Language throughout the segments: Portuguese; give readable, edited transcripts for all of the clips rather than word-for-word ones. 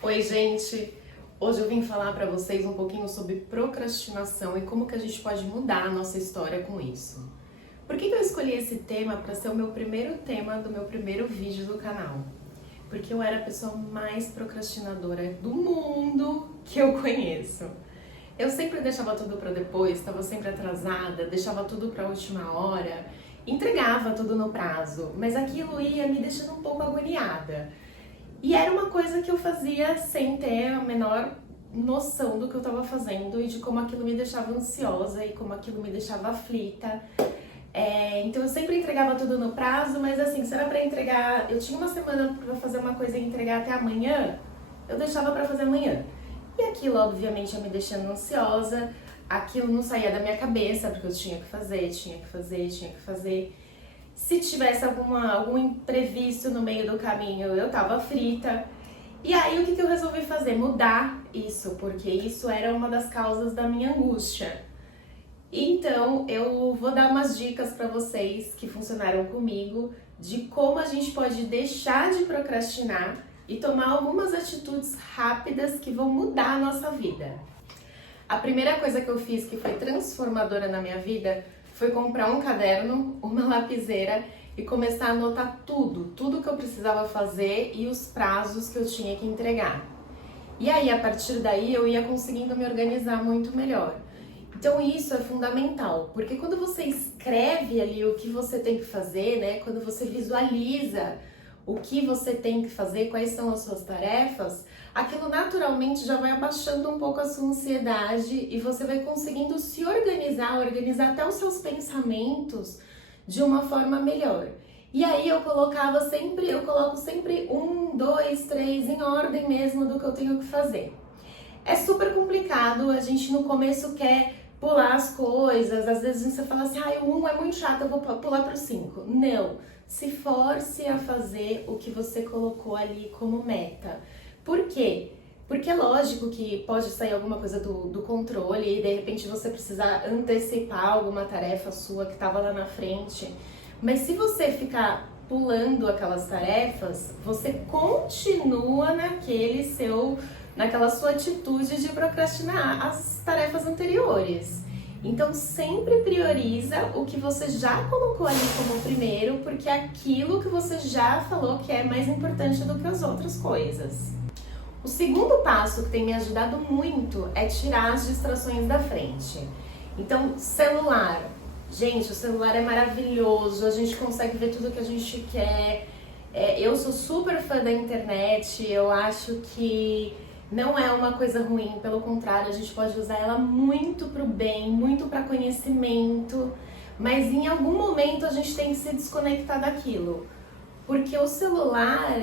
Oi, gente! Hoje eu vim falar para vocês um pouquinho sobre procrastinação e como que a gente pode mudar a nossa história com isso. Por que eu escolhi esse tema para ser o meu primeiro tema do meu primeiro vídeo do canal? Porque eu era a pessoa mais procrastinadora do mundo que eu conheço. Eu sempre deixava tudo para depois, estava sempre atrasada, deixava tudo para a última hora, entregava tudo no prazo, mas aquilo ia me deixando um pouco agoniada. E era uma coisa que eu fazia sem ter a menor noção do que eu estava fazendo e de como aquilo me deixava ansiosa e como aquilo me deixava aflita. Então eu sempre entregava tudo no prazo, mas assim, se era para entregar, eu tinha uma semana para fazer uma coisa e entregar até amanhã, eu deixava para fazer amanhã. E aquilo, obviamente, ia me deixando ansiosa, aquilo não saía da minha cabeça, porque eu tinha que fazer. Se tivesse algum imprevisto no meio do caminho, eu tava frita. E aí, o que eu resolvi fazer? Mudar isso, porque isso era uma das causas da minha angústia. Então, eu vou dar umas dicas para vocês que funcionaram comigo de como a gente pode deixar de procrastinar e tomar algumas atitudes rápidas que vão mudar a nossa vida. A primeira coisa que eu fiz que foi transformadora na minha vida foi comprar um caderno, uma lapiseira e começar a anotar tudo que eu precisava fazer e os prazos que eu tinha que entregar. E aí, a partir daí, eu ia conseguindo me organizar muito melhor. Então isso é fundamental, porque quando você escreve ali o que você tem que fazer, né, quando você visualiza o que você tem que fazer, quais são as suas tarefas, aquilo naturalmente já vai abaixando um pouco a sua ansiedade e você vai conseguindo se organizar até os seus pensamentos de uma forma melhor. E aí eu coloco sempre 1, 2, 3 em ordem mesmo do que eu tenho que fazer. É super complicado, a gente no começo quer pular as coisas, às vezes você fala assim, o 1 é muito chato, eu vou pular para o 5. Não, se force a fazer o que você colocou ali como meta. Por quê? Porque é lógico que pode sair alguma coisa do controle e de repente você precisar antecipar alguma tarefa sua que estava lá na frente. Mas se você ficar pulando aquelas tarefas, você continua naquela sua atitude de procrastinar as tarefas anteriores. Então sempre prioriza o que você já colocou ali como primeiro, porque é aquilo que você já falou que é mais importante do que as outras coisas. O segundo passo que tem me ajudado muito é tirar as distrações da frente. Então, celular. Gente, o celular é maravilhoso, a gente consegue ver tudo que a gente quer. Eu sou super fã da internet, eu acho que não é uma coisa ruim, pelo contrário, a gente pode usar ela muito pro bem, muito para conhecimento, mas em algum momento a gente tem que se desconectar daquilo, porque o celular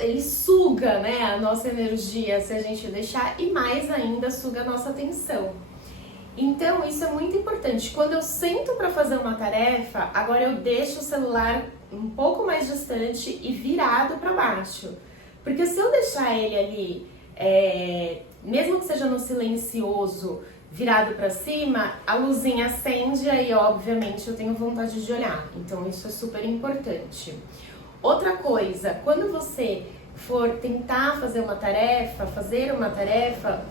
ele suga, né, a nossa energia se a gente deixar e mais ainda suga a nossa atenção. Então isso é muito importante. Quando eu sento para fazer uma tarefa, agora eu deixo o celular um pouco mais distante e virado para baixo. Porque se eu deixar ele ali, mesmo que seja no silencioso, virado para cima, a luzinha acende e aí, obviamente, eu tenho vontade de olhar. Então, isso é super importante. Outra coisa, quando você for tentar fazer uma tarefa,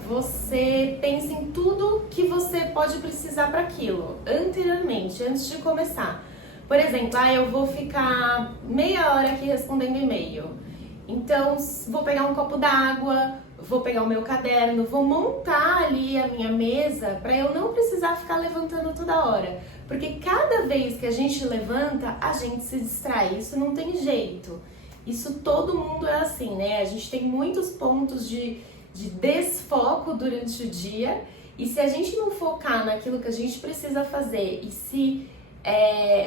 você pense em tudo que você pode precisar para aquilo, anteriormente, antes de começar. Por exemplo, eu vou ficar meia hora aqui respondendo e-mail. Então, vou pegar um copo d'água, vou pegar o meu caderno, vou montar ali a minha mesa para eu não precisar ficar levantando toda hora. Porque cada vez que a gente levanta, a gente se distrai, isso não tem jeito. Isso todo mundo é assim, né? A gente tem muitos pontos de desfoco durante o dia e se a gente não focar naquilo que a gente precisa fazer e se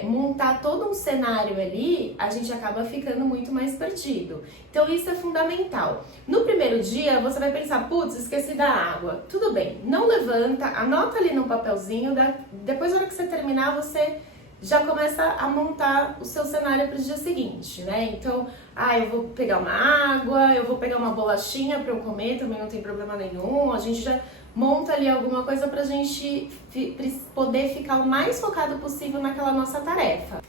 montar todo um cenário ali, a gente acaba ficando muito mais perdido. Então isso é fundamental. No primeiro dia você vai pensar, putz, esqueci da água. Tudo bem, não levanta, anota ali no papelzinho, depois na hora que você terminar você já começa a montar o seu cenário para o dia seguinte, né? Então, eu vou pegar uma água, eu vou pegar uma bolachinha para eu comer, também não tem problema nenhum, a gente já monta ali alguma coisa pra gente poder ficar o mais focado possível naquela nossa tarefa.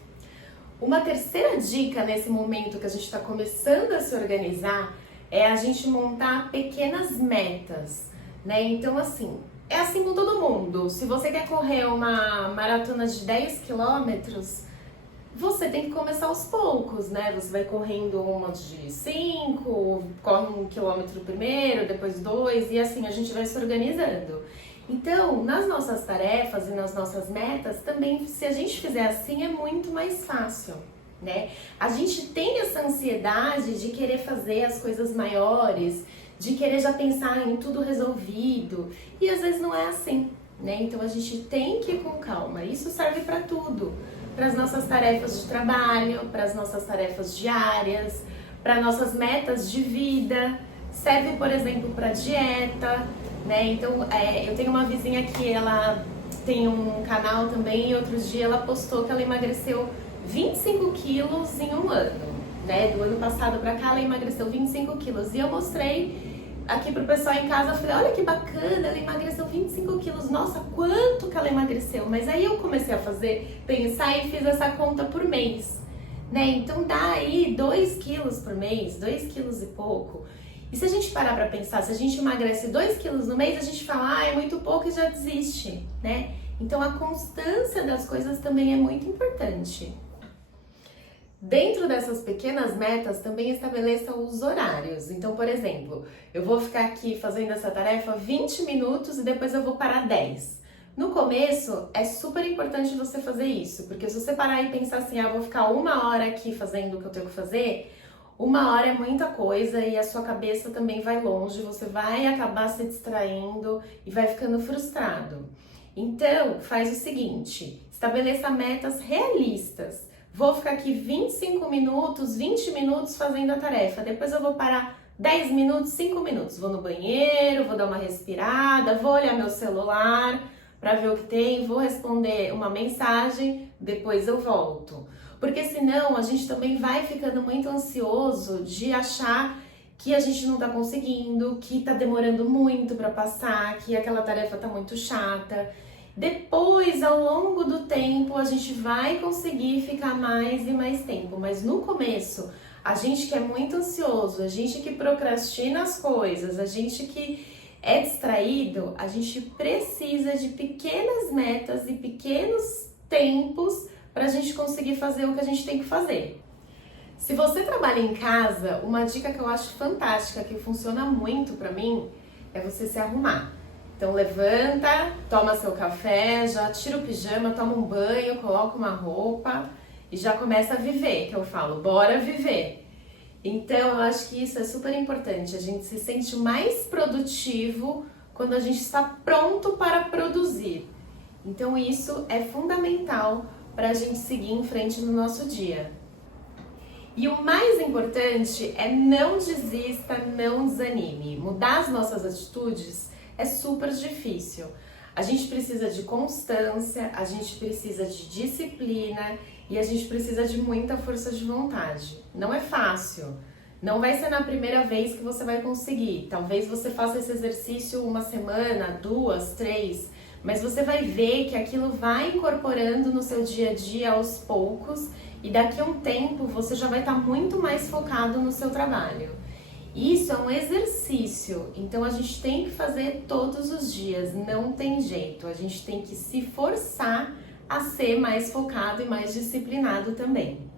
Uma terceira dica nesse momento que a gente está começando a se organizar é a gente montar pequenas metas, né? Então, assim, é assim com todo mundo. Se você quer correr uma maratona de 10 quilômetros, você tem que começar aos poucos, né? Você vai correndo uma de 5, corre 1 quilômetro primeiro, depois 2, e assim a gente vai se organizando. Então, nas nossas tarefas e nas nossas metas, também, se a gente fizer assim, é muito mais fácil, né? A gente tem essa ansiedade de querer fazer as coisas maiores, de querer já pensar em tudo resolvido, e às vezes não é assim, né? Então a gente tem que ir com calma. Isso serve para tudo, para as nossas tarefas de trabalho, para as nossas tarefas diárias, para nossas metas de vida. Serve, por exemplo, para dieta, né? Então, eu tenho uma vizinha que ela tem um canal também, e outro dia ela postou que ela emagreceu 25 quilos em um ano, né? Do ano passado para cá ela emagreceu 25 quilos. E eu mostrei aqui pro pessoal em casa, eu falei, olha que bacana, ela emagreceu 25 quilos, nossa, quanto que ela emagreceu? Mas aí eu comecei a pensar e fiz essa conta por mês, né? Então dá aí 2 quilos por mês, 2 quilos e pouco. E se a gente parar pra pensar, se a gente emagrece 2 quilos no mês, a gente fala, é muito pouco e já desiste, né? Então a constância das coisas também é muito importante. Dentro dessas pequenas metas, também estabeleça os horários. Então, por exemplo, eu vou ficar aqui fazendo essa tarefa 20 minutos e depois eu vou parar 10. No começo, é super importante você fazer isso, porque se você parar e pensar assim, vou ficar 1 hora aqui fazendo o que eu tenho que fazer, 1 hora é muita coisa e a sua cabeça também vai longe, você vai acabar se distraindo e vai ficando frustrado. Então, faz o seguinte, estabeleça metas realistas. Vou ficar aqui 25 minutos, 20 minutos fazendo a tarefa, depois eu vou parar 10 minutos, 5 minutos. Vou no banheiro, vou dar uma respirada, vou olhar meu celular para ver o que tem, vou responder uma mensagem, depois eu volto. Porque senão a gente também vai ficando muito ansioso de achar que a gente não tá conseguindo, que tá demorando muito para passar, que aquela tarefa tá muito chata. Depois, ao longo do tempo, a gente vai conseguir ficar mais e mais tempo, mas no começo, a gente que é muito ansioso, a gente que procrastina as coisas, a gente que é distraído, a gente precisa de pequenas metas e pequenos tempos para a gente conseguir fazer o que a gente tem que fazer. Se você trabalha em casa, uma dica que eu acho fantástica, que funciona muito para mim, é você se arrumar. Então levanta, toma seu café, já tira o pijama, toma um banho, coloca uma roupa e já começa a viver, que eu falo, bora viver. Então eu acho que isso é super importante, a gente se sente mais produtivo quando a gente está pronto para produzir. Então isso é fundamental para a gente seguir em frente no nosso dia. E o mais importante é não desista, não desanime. Mudar as nossas atitudes é super difícil. A gente precisa de constância, a gente precisa de disciplina e a gente precisa de muita força de vontade. Não é fácil, não vai ser na primeira vez que você vai conseguir. Talvez você faça esse exercício 1 semana, 2, 3, mas você vai ver que aquilo vai incorporando no seu dia a dia aos poucos e daqui a um tempo você já vai estar muito mais focado no seu trabalho. Isso é um exercício, então a gente tem que fazer todos os dias, não tem jeito. A gente tem que se forçar a ser mais focado e mais disciplinado também.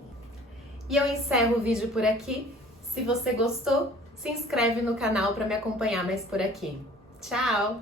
E eu encerro o vídeo por aqui. Se você gostou, se inscreve no canal para me acompanhar mais por aqui. Tchau!